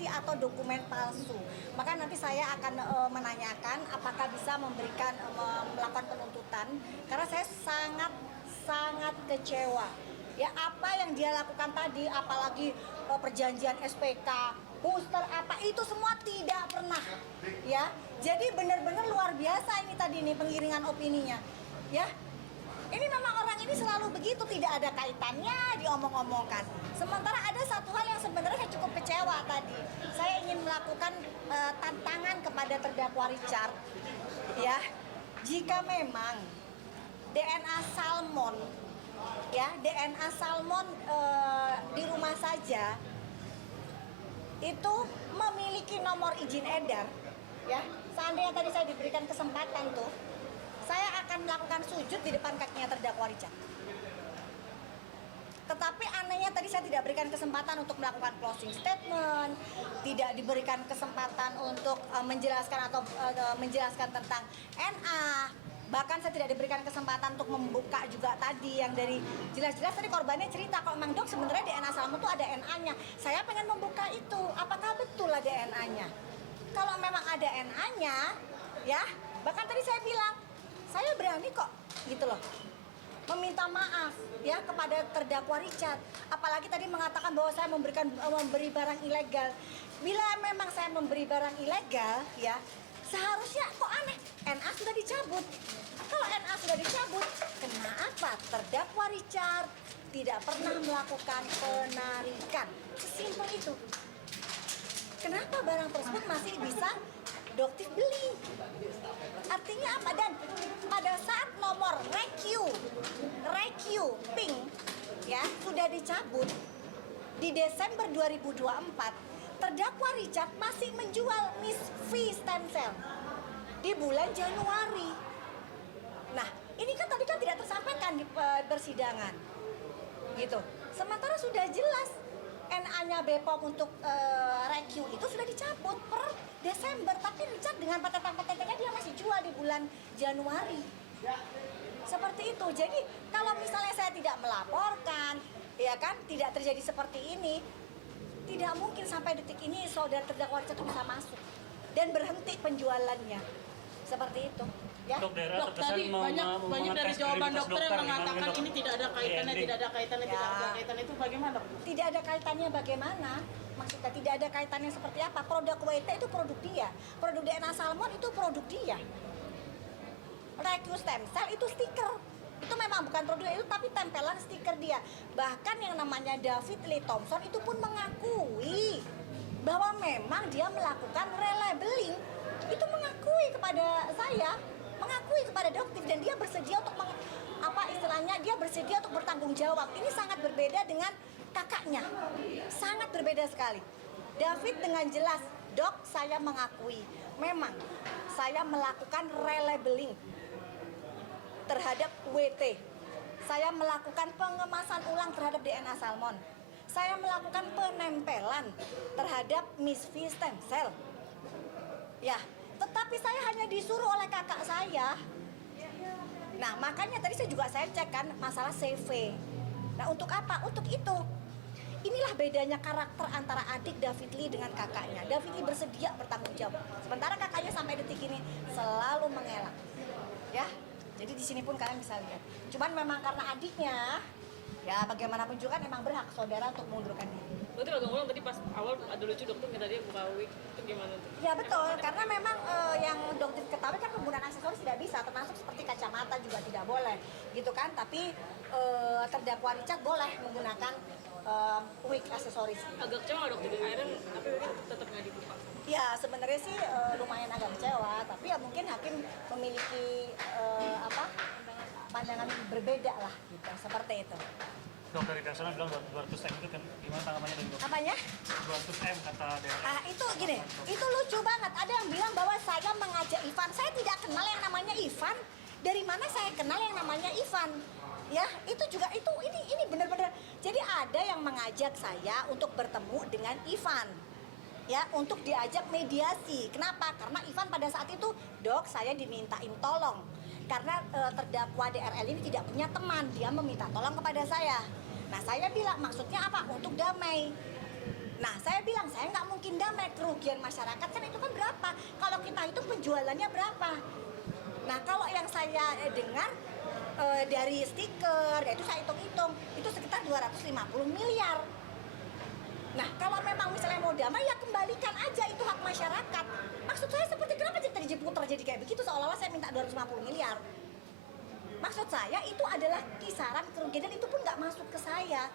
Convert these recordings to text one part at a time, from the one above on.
bukti atau dokumen palsu. Maka nanti saya akan menanyakan apakah bisa melakukan penuntutan, karena saya sangat kecewa. Ya, apa yang dia lakukan tadi, apalagi perjanjian SPK, booster apa itu semua tidak pernah. Ya, jadi benar-benar luar biasa ini tadi nih pengiringan opininya. Ya, ini memang orang ini selalu begitu, tidak ada kaitannya diomong-omongkan. Sementara ada satu hal yang sebenarnya saya cukup kecewa tadi. Saya ingin melakukan tantangan kepada terdakwa Richard. Ya, jika memang DNA salmon, ya DNA salmon di rumah saja itu memiliki nomor izin edar, ya. Seandainya tadi saya diberikan kesempatan tuh, saya akan melakukan sujud di depan kakinya terdakwa Richard. Tetapi anehnya tadi saya tidak berikan kesempatan untuk melakukan closing statement, tidak diberikan kesempatan untuk menjelaskan atau menjelaskan tentang NA. Bahkan saya tidak diberikan kesempatan untuk membuka juga tadi yang dari jelas-jelas tadi korbannya cerita kalau memang dok sebenarnya DNA salmon itu ada NA-nya. Saya pengen membuka itu, apakah betul ada DNA-nya? Kalau memang ada NA-nya, ya bahkan tadi saya bilang saya berani kok gitu loh meminta maaf ya kepada terdakwa Richard. Apalagi tadi mengatakan bahwa saya memberi barang ilegal. Bila memang saya memberi barang ilegal, ya seharusnya kok aneh NA sudah dicabut. Kalau NA sudah dicabut, kenapa terdakwa Richard tidak pernah melakukan penarikan? Sesimpel itu. Kenapa barang tersebut masih bisa Doktif beli? Artinya apa? Dan pada saat nomor REQ pink ya sudah dicabut di Desember 2024, terdakwa Richard masih menjual Miss V stem cell di bulan Januari. Nah, ini kan tadi kan tidak tersampaikan di persidangan, gitu. Sementara sudah jelas NA-nya Bepom untuk REQ itu sudah dicabut per Desember, tapi Richard dengan patentan-patentannya dia masih jual di bulan Januari. Seperti itu. Jadi kalau misalnya saya tidak melaporkan, ya kan, tidak terjadi seperti ini, tidak mungkin sampai detik ini saudara terdakwa Richard bisa masuk dan berhenti penjualannya. Seperti itu. Ya. Dok, tadi banyak dari jawaban dokter yang mengatakan ini tidak ada kaitannya, tidak ada kaitannya, tidak ada kaitannya, itu bagaimana, dok? Tidak ada kaitannya bagaimana? Maksudnya tidak ada kaitannya seperti apa? Produk WT itu produk dia, produk DNA salmon itu produk dia. REQ stem cell itu stiker, itu memang bukan produk itu tapi tempelan stiker dia. Bahkan yang namanya David Lee Thompson itu pun mengakui bahwa memang dia melakukan relabeling, itu mengakui kepada saya, mengakui kepada Doktif, dan dia bersedia untuk dia bersedia untuk bertanggung jawab. Ini sangat berbeda dengan kakaknya, sangat berbeda sekali. David dengan jelas, dok saya mengakui memang saya melakukan relabeling terhadap WT, saya melakukan pengemasan ulang terhadap DNA salmon, saya melakukan penempelan terhadap Miss V stem cell. Ya, tetapi saya hanya disuruh oleh kakak saya. Nah, makanya tadi saya cek kan masalah CV. Nah, untuk apa? Untuk itu. Inilah bedanya karakter antara adik David Lee dengan kakaknya. David Lee bersedia bertanggung jawab, sementara kakaknya sampai detik ini selalu mengelak. Ya, jadi di sini pun kalian bisa lihat. Cuman memang karena adiknya, ya bagaimanapun juga kan emang berhak saudara untuk mengundurkan diri. Berarti agak ngulang tadi pas awal ada lucu dokter minta dia buka wig, itu gimana tuh? Ya betul, karena memang yang dokter ketahui kan penggunaan aksesoris tidak bisa, termasuk seperti kacamata juga tidak boleh, gitu kan. Tapi terdakwa Richard boleh menggunakan wig aksesoris. Agak kecewa dok jadi akhirnya, tapi mungkin tetap nggak dibuka. Ya sebenarnya sih lumayan agak kecewa, tapi ya mungkin hakim memiliki pandangan berbeda lah, gitu, seperti itu. Dok, dari Dasana bilang 200M itu kan gimana tanggapannya dari dok? Apanya? 200M kata daerah. Itu gini, itu lucu banget. Ada yang bilang bahwa saya mengajak Ivan. Saya tidak kenal yang namanya Ivan. Dari mana saya kenal yang namanya Ivan? Ya, itu juga ini benar-benar. Jadi ada yang mengajak saya untuk bertemu dengan Ivan. Ya, untuk diajak mediasi. Kenapa? Karena Ivan pada saat itu, dok, saya dimintain tolong. Karena terdakwa DRL ini tidak punya teman, dia meminta tolong kepada saya. Nah, saya bilang maksudnya apa? Untuk damai. Nah, saya bilang saya nggak mungkin damai, kerugian masyarakat kan itu kan berapa? Kalau kita hitung penjualannya berapa? Nah, kalau yang saya dengar dari stiker, itu saya hitung-hitung, itu sekitar 250 miliar. Nah, kalau memang misalnya mau damai, ya kembalikan aja, itu hak masyarakat. Maksud saya seperti kenapa jadi putar jadi kayak begitu, seolah-olah saya minta 250 miliar. Maksud saya itu adalah kisaran kerugian dan itu pun nggak masuk ke saya.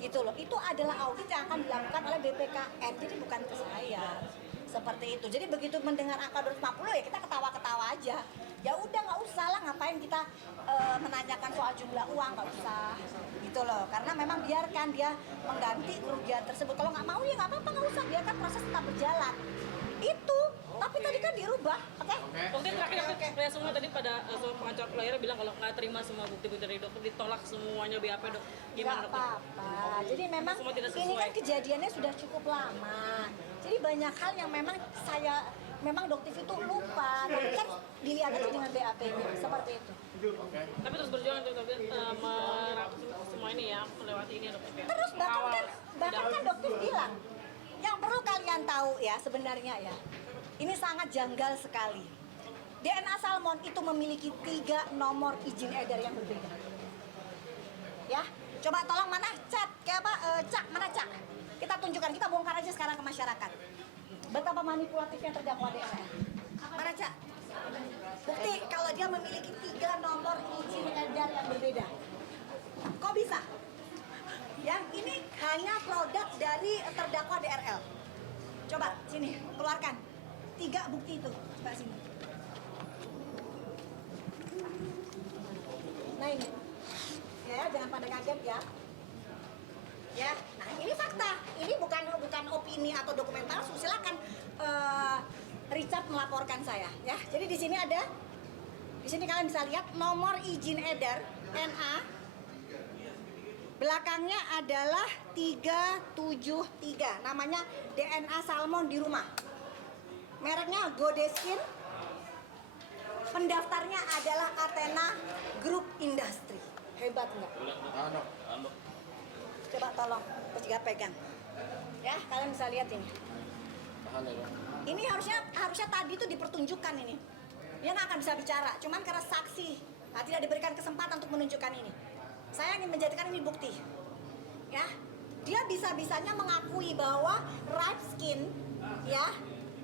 Gitu loh, itu adalah audit yang akan dilakukan oleh BPKN, jadi bukan ke saya. Seperti itu. Jadi begitu mendengar angka 250 ya kita ketawa-ketawa aja. Ya udah nggak usah lah, ngapain kita menanyakan soal jumlah uang, nggak usah. Gitu loh, karena memang biarkan dia mengganti kerugian tersebut. Kalau nggak mau ya nggak apa-apa, nggak usah, biarkan proses tetap berjalan. Itu, tapi tadi kan dirubah, oke? Waktu terakhir saya semua tadi pada pengacara lawyer bilang kalau nggak terima semua bukti-bukti dari dokter ditolak semuanya BAP dok. Gimana Nggak dokter? apa-apa. Jadi memang Semua tidak ini sesuai. kan kejadiannya sudah cukup lama. Jadi banyak hal yang memang memang dokter itu lupa. Tapi kan dilihat aja dengan BAP-nya seperti itu. Tapi terus berjuang untuk semua ini ya, melewati ini dokter. Terus bahkan kan dokter bilang, yang perlu kalian tahu ya sebenarnya ya, ini sangat janggal sekali. DNA Salmon itu memiliki 3 nomor izin edar yang berbeda. Ya, coba tolong mana Cak, mana Cak? Kita tunjukkan, kita bongkar aja sekarang ke masyarakat. Betapa manipulatifnya terdakwa DRL. Mana Cak? Bukti kalau dia memiliki 3 nomor izin edar yang berbeda. Kok bisa? Yang ini hanya produk dari terdakwa DRL. Coba sini, keluarkan 3 bukti itu. Coba sini. Nah ini, ya jangan pada kaget ya. Ya, nah ini fakta. Ini bukan opini atau dokumentasi. Silakan Richard melaporkan saya. Ya, jadi di sini ada, di sini kalian bisa lihat nomor izin edar NA. Belakangnya adalah 373. Namanya DNA Salmon di rumah. Mereknya Godeskin. Pendaftarnya adalah Athena Group Industry. Hebat nggak? Coba tolong, juga pegang. Ya, kalian bisa lihat ini. Ini harusnya tadi itu dipertunjukkan ini. Dia nggak akan bisa bicara, cuman karena saksi tidak diberikan kesempatan untuk menunjukkan ini. Saya ingin menjadikan ini bukti. Ya, dia bisa-bisanya mengakui bahwa ripe skin ya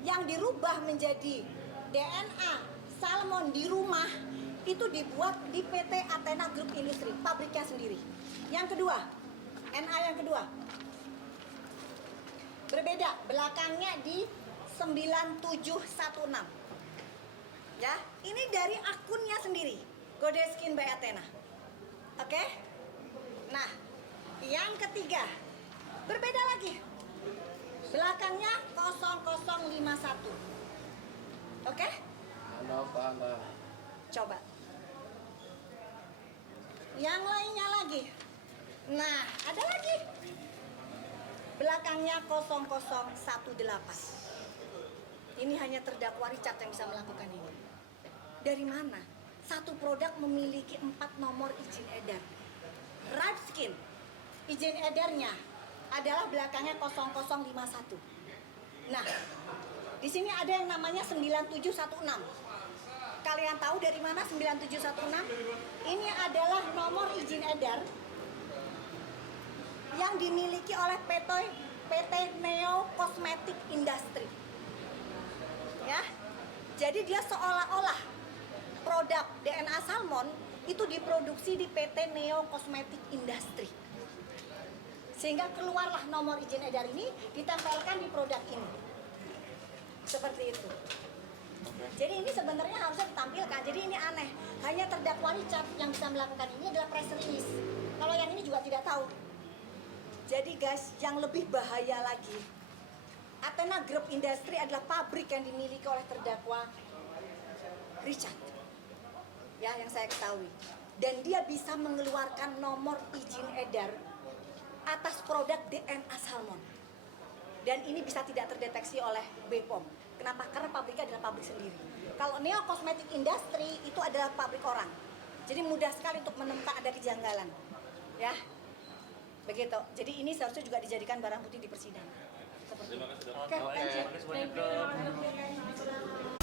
yang dirubah menjadi DNA salmon di rumah itu dibuat di PT Athena Group Industry, pabriknya sendiri. Yang kedua, NA yang kedua. Berbeda, belakangnya di 9716. Ya, ini dari akunnya sendiri, Godeskin by Athena. Oke? Nah, yang ketiga, berbeda lagi. Belakangnya 0051. Oke? Coba. Yang lainnya lagi. Nah, ada lagi. Belakangnya 0018. Ini hanya terdakwa Richard yang bisa melakukan ini. Dari mana? Satu produk memiliki 4 nomor izin edar. Ripe skin, izin edarnya adalah belakangnya 0051. Nah, di sini ada yang namanya 9716. Kalian tahu dari mana 9716? Ini adalah nomor izin edar yang dimiliki oleh PT Neo Cosmetic Industry. Ya, jadi dia seolah-olah produk DNA salmon itu diproduksi di PT Neo Cosmetic Industry. Sehingga keluarlah nomor izin edar ini ditempelkan di produk ini. Seperti itu. Jadi ini sebenarnya harusnya ditampilkan. Jadi ini aneh. Hanya terdakwa Richard yang bisa melakukan ini adalah press release. Kalau yang ini juga tidak tahu. Jadi guys, yang lebih bahaya lagi, Athena Group Industry adalah pabrik yang dimiliki oleh terdakwa Richard. Ya, yang saya ketahui. Dan dia bisa mengeluarkan nomor izin edar atas produk DNA salmon. Dan ini bisa tidak terdeteksi oleh BPOM. Kenapa? Karena pabriknya adalah pabrik sendiri. Kalau Neo Cosmetic Industry itu adalah pabrik orang. Jadi mudah sekali untuk menemukan ada kejanggalan. Ya. Begitu. Jadi ini seharusnya juga dijadikan barang bukti di persidangan. Seperti itu. Oh, Oke, thank you. terima kasih banyak, Dok.